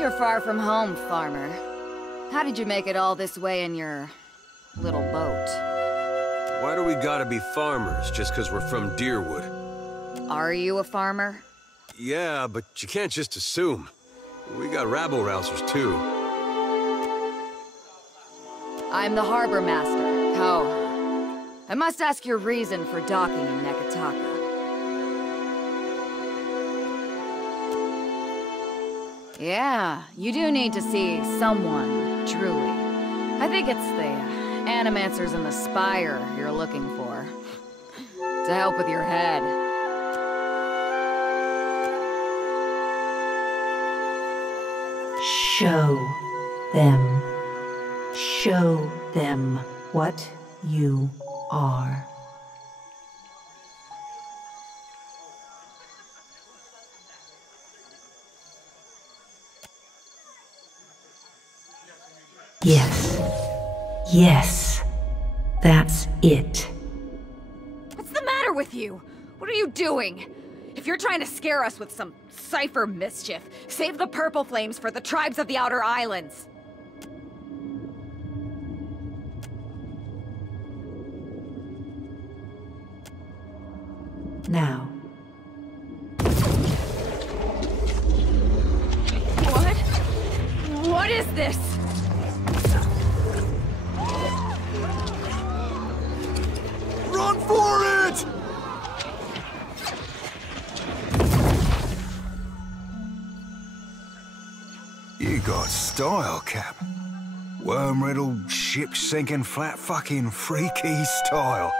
You're far from home, farmer. How did you make it all this way in your little boat? Why do we gotta be farmers just 'cause we're from Deerwood? Are you a farmer? Yeah, but you can't just assume. We got rabble-rousers too. I'm the harbor master, Ko. I must ask your reason for docking in Nekataka. Yeah, you do need to see someone, truly. I think it's the animancers in the spire you're looking for. To help with your head. Show them. Show them what you are. Yes. Yes. That's it. What's the matter with you? What are you doing? If you're trying to scare us with some cipher mischief, save the purple flames for the tribes of the Outer Islands. Now. What? What is this? Run for it! You got style, Cap. Worm-riddled, ship-sinking, flat-fucking freaky style.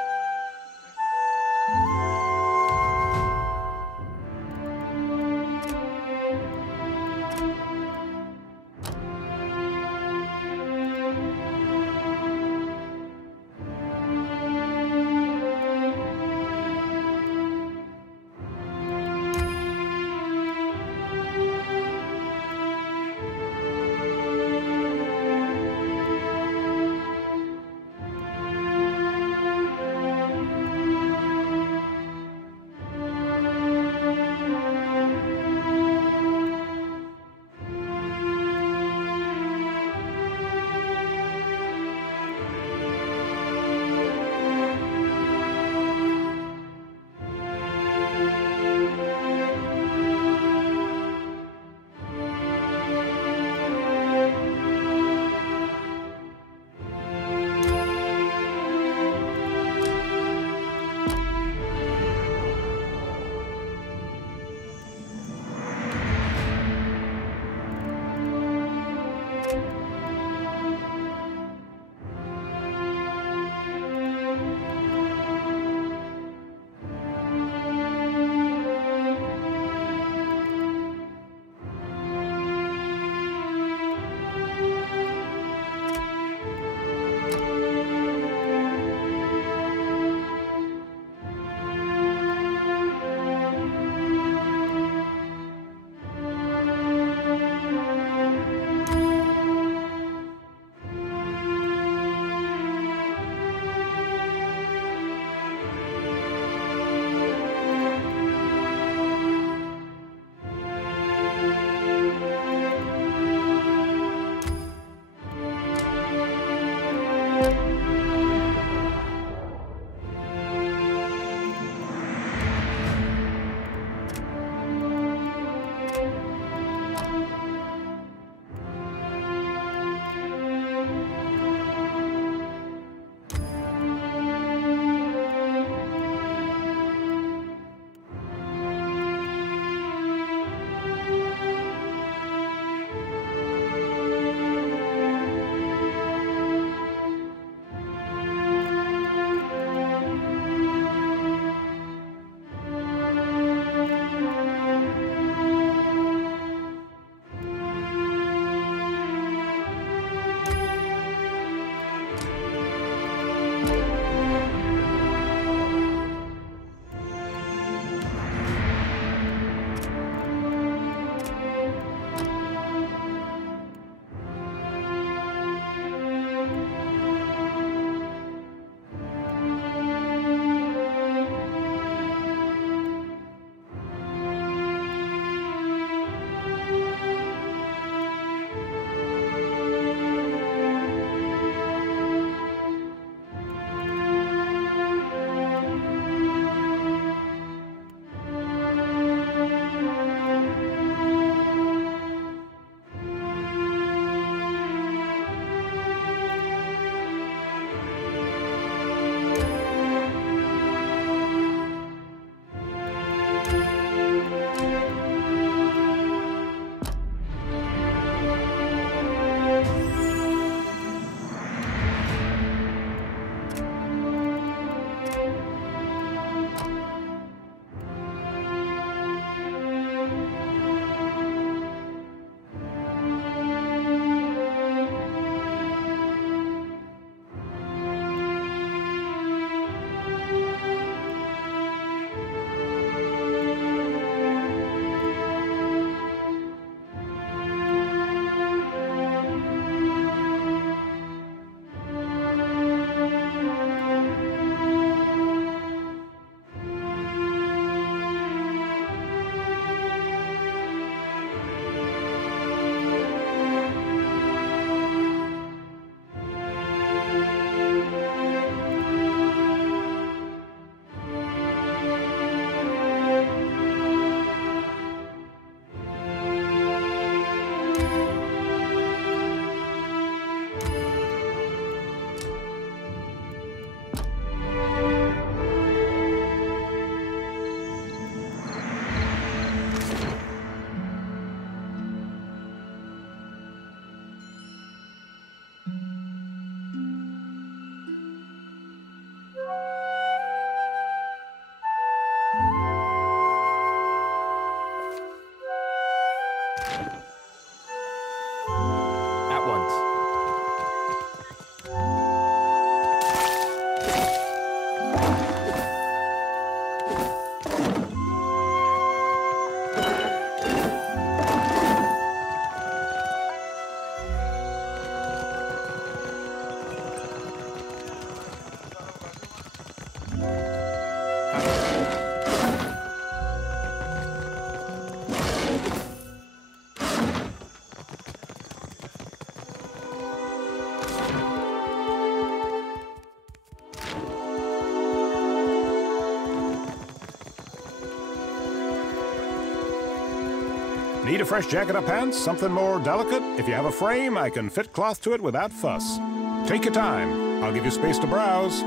Need a fresh jacket or pants? Something more delicate? If you have a frame, I can fit cloth to it without fuss. Take your time. I'll give you space to browse.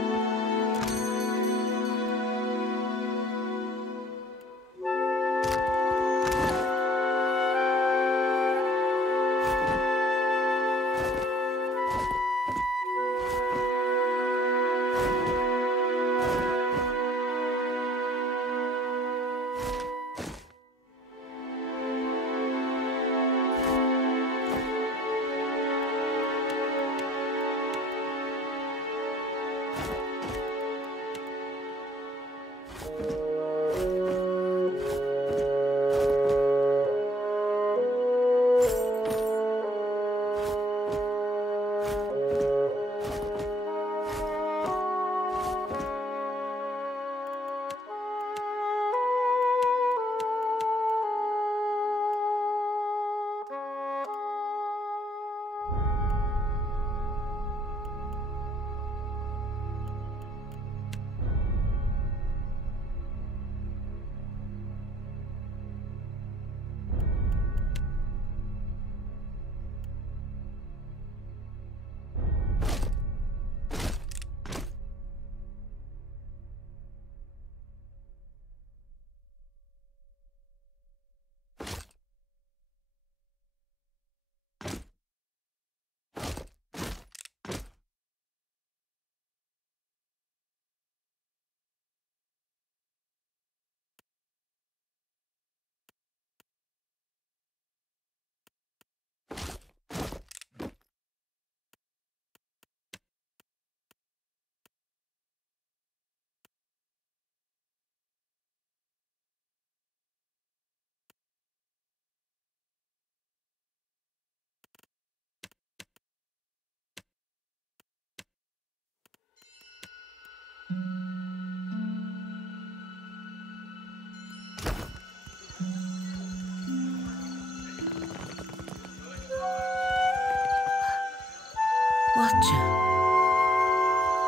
Watcher.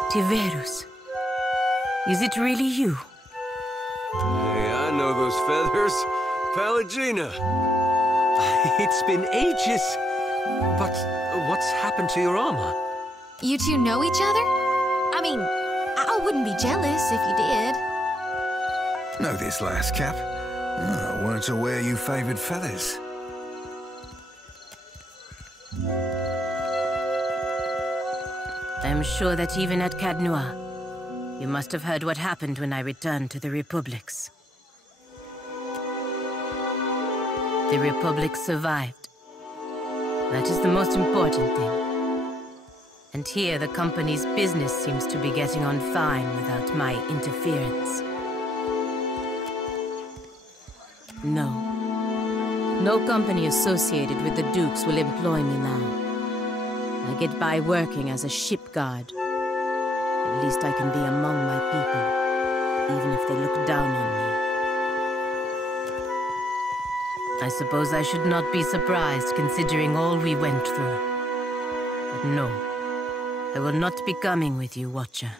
Tiverus. Is it really you? Hey, I know those feathers. Pallegina. It's been ages. But what's happened to your armor? You two know each other? I mean, I wouldn't be jealous if you did. Know this last Cap? Oh, I weren't aware you favoured feathers. I'm sure that even at Cadnois, you must have heard what happened when I returned to the Republics. The Republic survived. That is the most important thing. And here the company's business seems to be getting on fine without my interference. No. No company associated with the Dukes will employ me now. I get by working as a ship guard. At least I can be among my people, even if they look down on me. I suppose I should not be surprised considering all we went through. But no, I will not be coming with you, Watcher.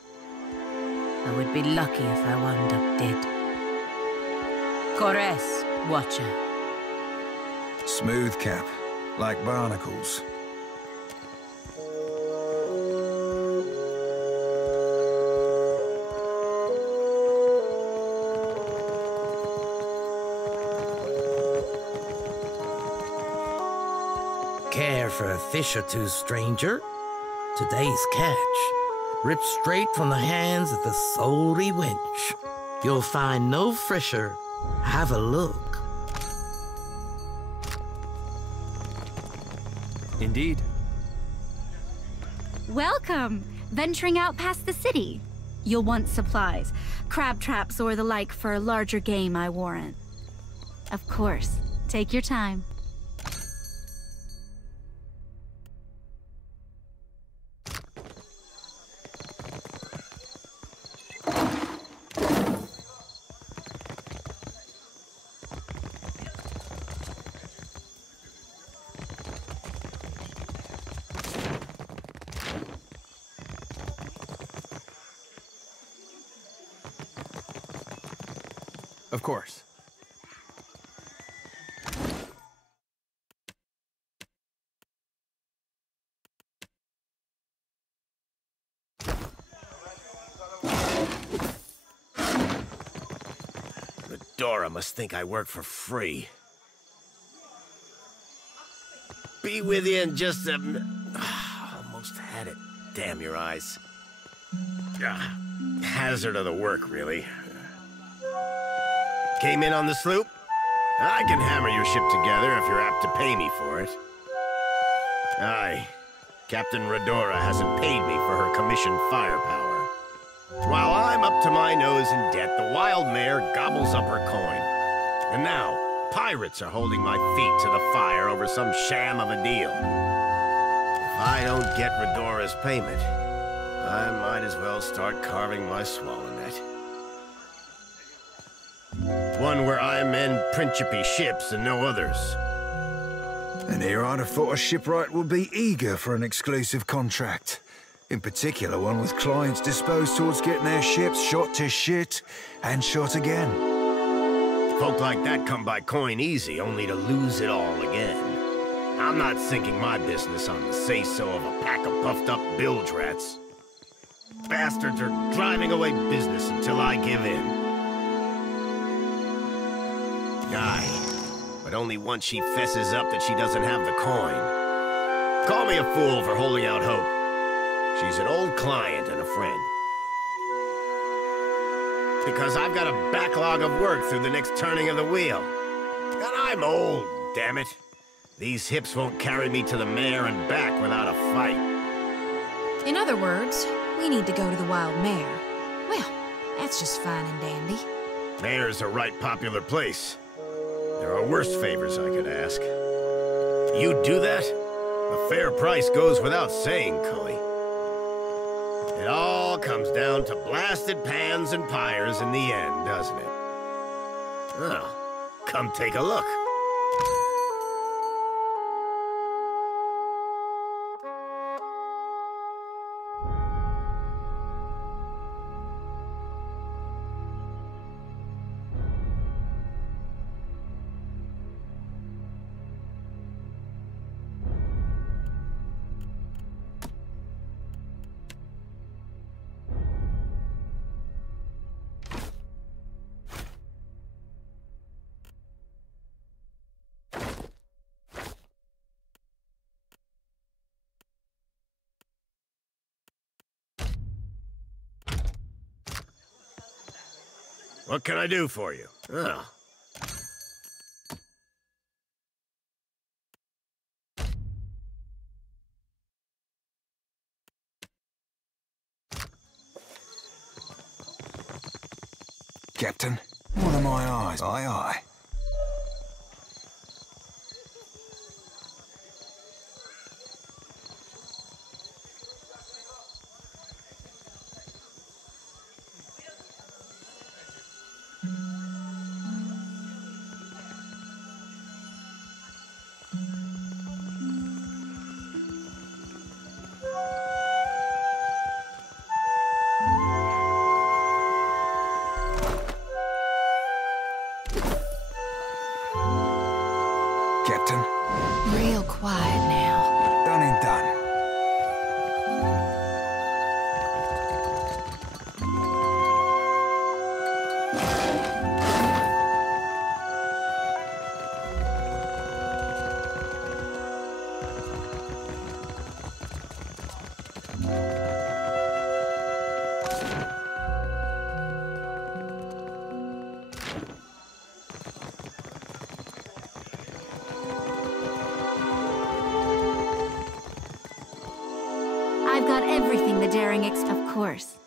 I would be lucky if I wound up dead. Corres, Watcher. Smooth, Cap, like barnacles. Care for a fish or two, stranger? Today's catch, ripped straight from the hands of the salty wench. You'll find no fresher. Have a look. Indeed. Welcome! Venturing out past the city. You'll want supplies, crab traps or the like for larger game, I warrant. Of course, take your time. Of course. Redora must think I work for free. Be with you in just a... Almost had it. Damn your eyes. Hazard of the work, really. Came in on the sloop? I can hammer your ship together if you're apt to pay me for it. Aye. Captain Redora hasn't paid me for her commissioned firepower. While I'm up to my nose in debt, the wild mare gobbles up her coin. And now, pirates are holding my feet to the fire over some sham of a deal. If I don't get Redora's payment, I might as well start carving my swallow net. One where I mend Principe ships and no others. And here I'd have thought a shipwright would be eager for an exclusive contract. In particular, one with clients disposed towards getting their ships shot to shit and shot again. Folk like that come by coin easy, only to lose it all again. I'm not sinking my business on the say-so of a pack of puffed-up bilge rats. Bastards are driving away business until I give in. Aye, but only once she fesses up that she doesn't have the coin. Call me a fool for holding out hope. She's an old client and a friend. Because I've got a backlog of work through the next turning of the wheel. And I'm old, damn it. These hips won't carry me to the mare and back without a fight. In other words, we need to go to the Wild Mare. Well, that's just fine and dandy. Mare's a right popular place. There are worse favors I could ask. You do that? A fair price goes without saying, Cully. It all comes down to blasted pans and pyres in the end, doesn't it? Well, come take a look. What can I do for you? Oh. Captain, one of my eyes. Aye, aye. Captain. Real quiet now. Done and done. I've got everything the daring of course.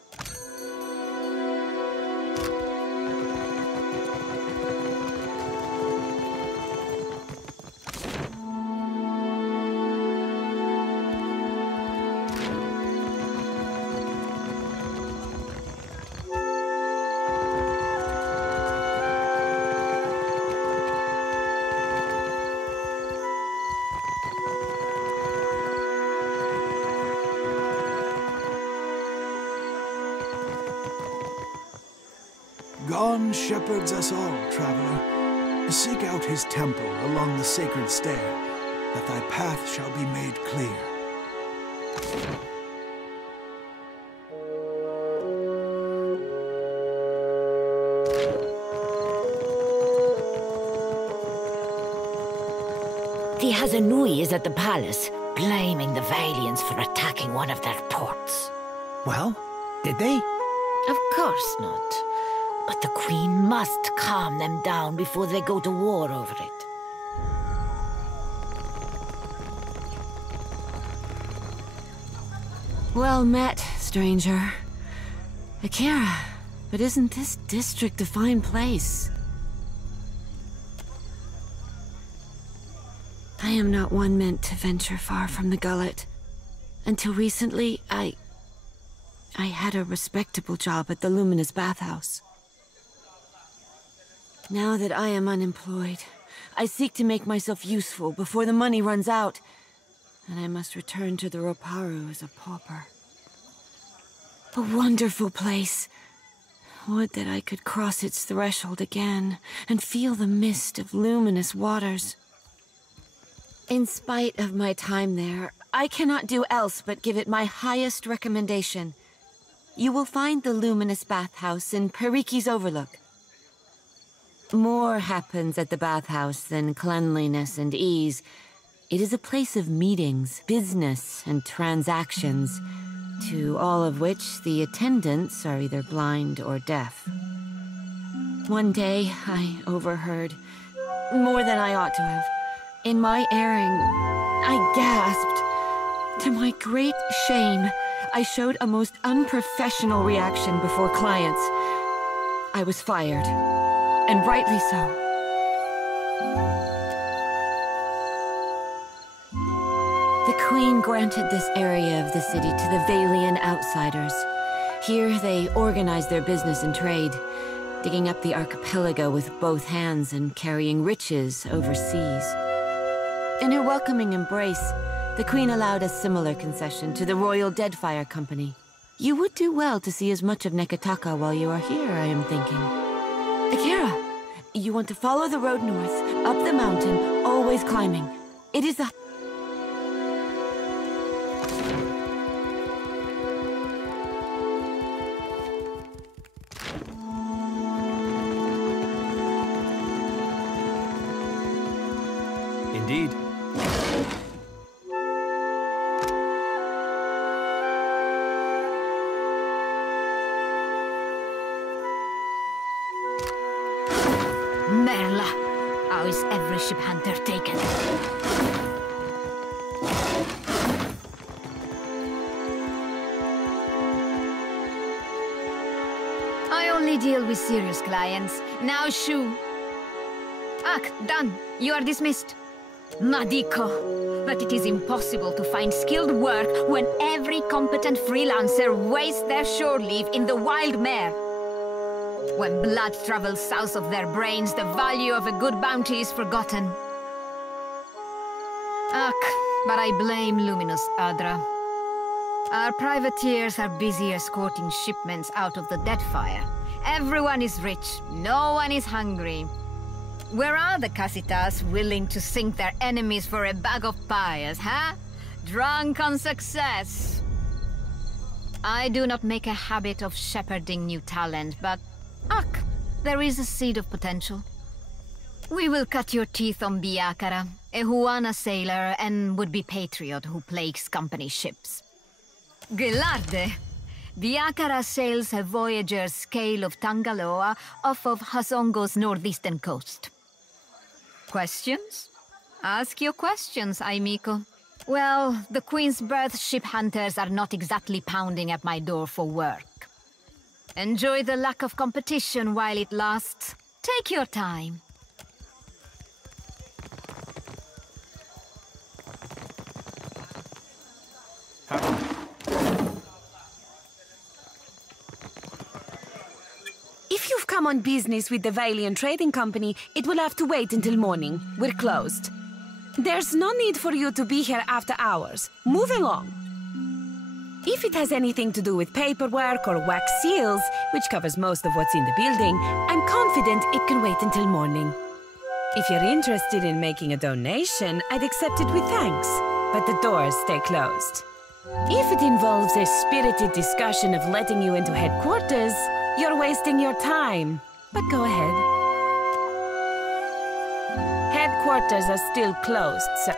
Gone shepherds us all, traveler. Seek out his temple along the sacred stair, that thy path shall be made clear. The Hazanui is at the palace, blaming the Valians for attacking one of their ports. Well, did they? Of course not. But the Queen must calm them down before they go to war over it. Well met, stranger. Akira, but isn't this district a fine place? I am not one meant to venture far from the gullet. Until recently, I had a respectable job at the Luminous Bathhouse. Now that I am unemployed, I seek to make myself useful before the money runs out, and I must return to the Roparu as a pauper. A wonderful place. Would that I could cross its threshold again, and feel the mist of luminous waters. In spite of my time there, I cannot do else but give it my highest recommendation. You will find the Luminous Bathhouse in Periki's Overlook. More happens at the bathhouse than cleanliness and ease. It is a place of meetings, business, and transactions, to all of which the attendants are either blind or deaf. One day, I overheard, more than I ought to have. In my erring, I gasped. To my great shame, I showed a most unprofessional reaction before clients. I was fired, and rightly so. The Queen granted this area of the city to the Valian outsiders. Here they organized their business and trade, digging up the archipelago with both hands and carrying riches overseas. In her welcoming embrace, the Queen allowed a similar concession to the Royal Deadfire Company. You would do well to see as much of Nekataka while you are here, I am thinking. Akira, you want to follow the road north, up the mountain, always climbing. It is the... Indeed. Merla, how is every ship hunter taken? I only deal with serious clients. Now, Shu. Done. You are dismissed. Madiko, but it is impossible to find skilled work when every competent freelancer wastes their shore leave in the wild mare. When blood travels south of their brains, the value of a good bounty is forgotten. But I blame Luminous Adra. Our privateers are busy escorting shipments out of the Deadfire. Everyone is rich, no one is hungry. Where are the Casitas willing to sink their enemies for a bag of pies, huh? Drunk on success. I do not make a habit of shepherding new talent, but there is a seed of potential. We will cut your teeth on Biakara, a Huana sailor and would-be patriot who plagues company ships. Gelarde! Biakara sails a voyager's scale of Tangaloa off of Hazongo's northeastern coast. Questions? Ask your questions, Aimiko. Well, the Queen's Birth ship hunters are not exactly pounding at my door for work. Enjoy the lack of competition while it lasts. Take your time. If you've come on business with the Valian Trading Company, it will have to wait until morning. We're closed. There's no need for you to be here after hours. Move along. If it has anything to do with paperwork or wax seals, which covers most of what's in the building, I'm confident it can wait until morning. If you're interested in making a donation, I'd accept it with thanks, but the doors stay closed. If it involves a spirited discussion of letting you into headquarters, you're wasting your time. But go ahead. quarters are still closed, so...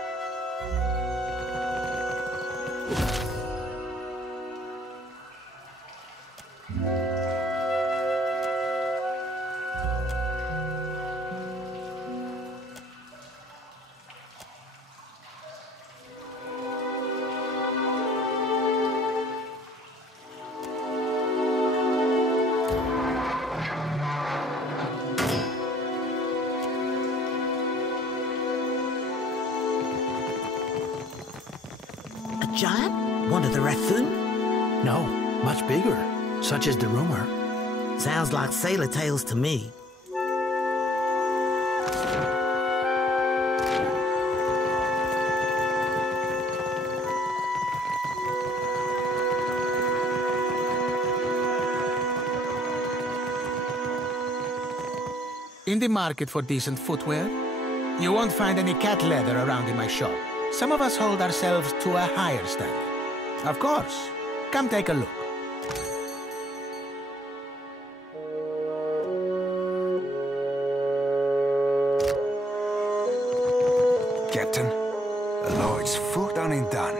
Giant? One of the raccoon? No, much bigger. Such is the rumor. Sounds like sailor tales to me. In the market for decent footwear, you won't find any cat leather around in my shop. Some of us hold ourselves to a higher standard. Of course. Come take a look. Captain, the Lord's foot on and done.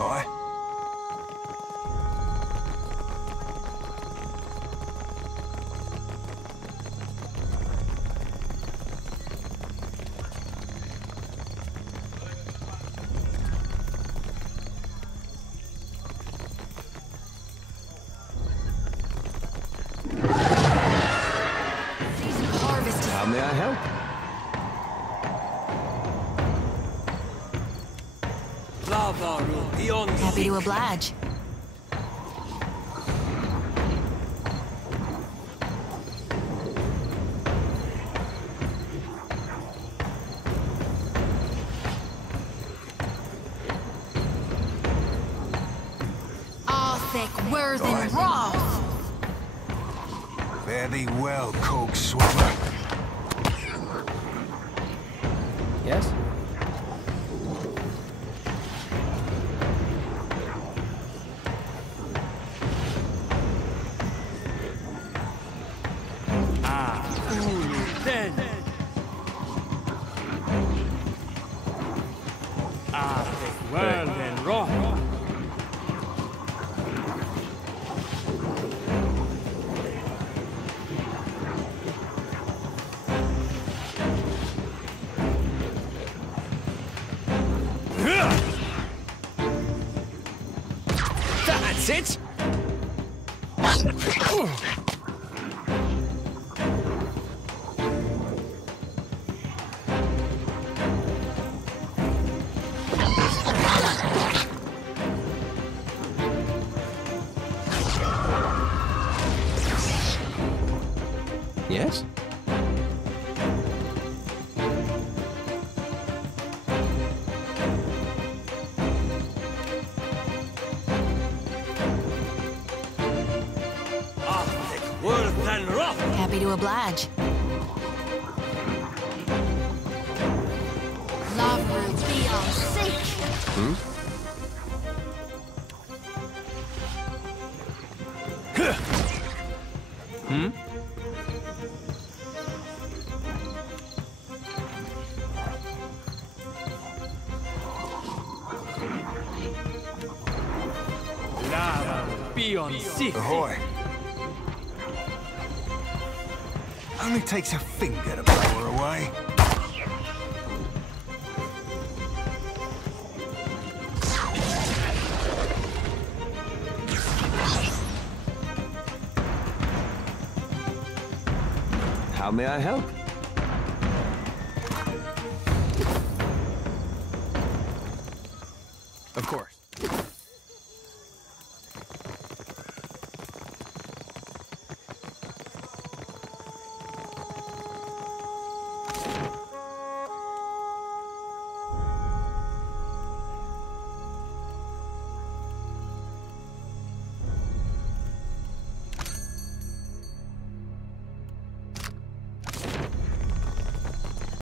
Aye. How may I help? Happy to oblige. Arthur, Worthen, Roth! Fare thee well, Coke Swabber. Yes? That's it! Yes? Happy to oblige. Love will be our sake. Ahoy. Only takes a finger to blow her away. How may I help? Of course.